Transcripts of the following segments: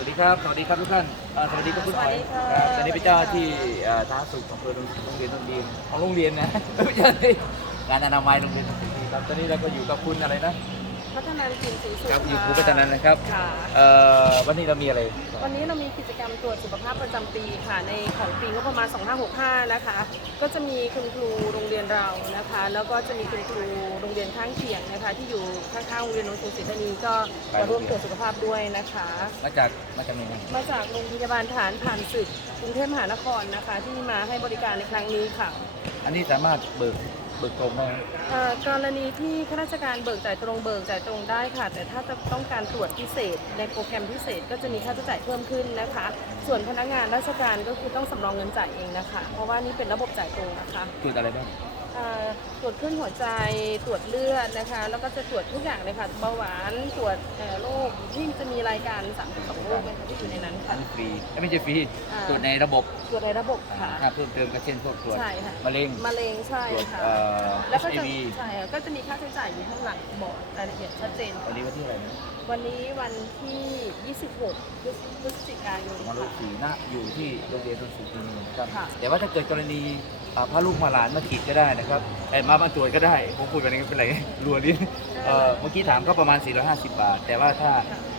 ดีครับสวัสดีครับทุกท่านสวัสดีครับคุณหมอตอนนี้เป็นเจ้าที่สาธารณสุขอำเภอโรงเรียนของโรงเรียนนะไม่ใช่งานอนามัยโรงเรียนครับตอนนี้เราก็อยู่กับคุณอะไรนะพัฒนาสินสีสุขครับอยู่ครูพัฒนันนะครับวันนี้เรามีอะไรวันนี้เรามีกิจกรรมตรวจสุขภาพประจำปีค่ะในของปีงบประมาณ2565นะคะก็จะมีคุณครูโรงเรียนเรานะคะแล้วก็จะมีคุณครูโรงเรียนข้างเคียงนะคะที่อยู่ข้างๆโรงเรียนโรงเรียนศรีธานีก็มาร่วมตรวจสุขภาพด้วยนะคะมาจากไหนมาจากโรงพยาบาลฐานผ่านศึกกรุงเทพมหานครนะคะที่มาให้บริการในครั้งนี้ค่ะอันนี้สามารถเบิกตรงได้กรณีที่ข้าราชการเบิกจ่ายตรงได้ค่ะแต่ถ้าจะต้องการตรวจพิเศษในโปรแกรมพิเศษก็จะมีค่าใช้จ่ายเพิ่มขึ้นนะคะส่วนพนักงานราชการก็คือต้องสำรองเงินจ่ายเองนะคะเพราะว่านี่เป็นระบบจ่ายตรงนะคะตรวจอะไรบ้างตรวจขึ้นหัวใจตรวจเลือดนะคะแล้วก็จะตรวจทุกอย่างเลยค่ะเบาหวานตรวจโรคที่จะมีรายการ32โรคที่อยู่ในนั้นค่ะฟรีไม่ใช่ฟรีตรวจในระบบค่ะถ้าเพิ่มเติมก็เช่นพวกตรวจมะเร็งใช่ค่ะแล้วก็จะใช่ก็จะมีค่าใช้จ่ายอยู่ข้างหลังบอกรายละเอียดชัดเจนวันนี้วันที่อะไรนะวันนี้วันที่26พฤศจิกายนมาลุสีนะอยู่ที่โรงเรียนต้นสุขีนครับแต่ว่าถ้าเกิดกรณีพาลูกมาหลานมาขีดก็ได้นะครับมาตรวจก็ได้ผมพูดแบบนี้เป็นไรรัวนี้เมื่อกี้ถามก็ประมาณ450 บาทแต่ว่าถ้า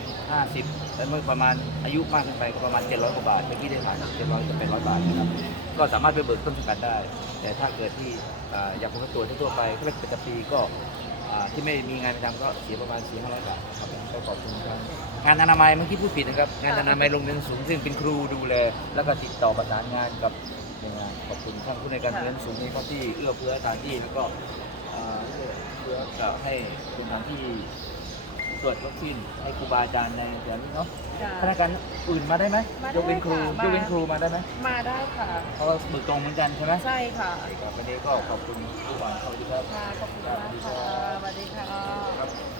50แล้วเมื่อประมาณอายุมากขึ้นไปก็ประมาณ700 กว่าบาทเมื่อกี้ได้ผ่าน700 กับ 800 บาทนะครับก็สามารถไปเบิกต้นสังกัดได้แต่ถ้าเกิดที่อยากผมตรวจทั่วไปก็เป็นประจำปีก็ที่ไม่มีงานประจำก็เสียประมาณ400-500 บาทครับก็ขอบคุณครับงานอนามัยเมื่อกี้พูดผิดนะครับงานอนามัยโรงเรียนสูงซึ่งเป็นครูดูแลแล้วก็ติดต่อประสานงานกับขอบคุณท่านผู้ในการเรียนสูงนี้เขาที่เอื้อเฟื้อสถานที่แล้วก็เพื่อจะให้เป็นสถานที่ตรวจวัคซีนให้ครูบาอาจารย์ในแถวนี้เนาะพนักงานอื่นมาได้ไหมยกเว้นครูมาได้ไหมมาได้ค่ะเพราะว่าเบิกตรงเหมือนกันใช่ไหมใช่ค่ะวันนี้ก็ขอบคุณผู้ฟังเขาด้วยครับขอบคุณมากค่ะสวัสดีค่ะ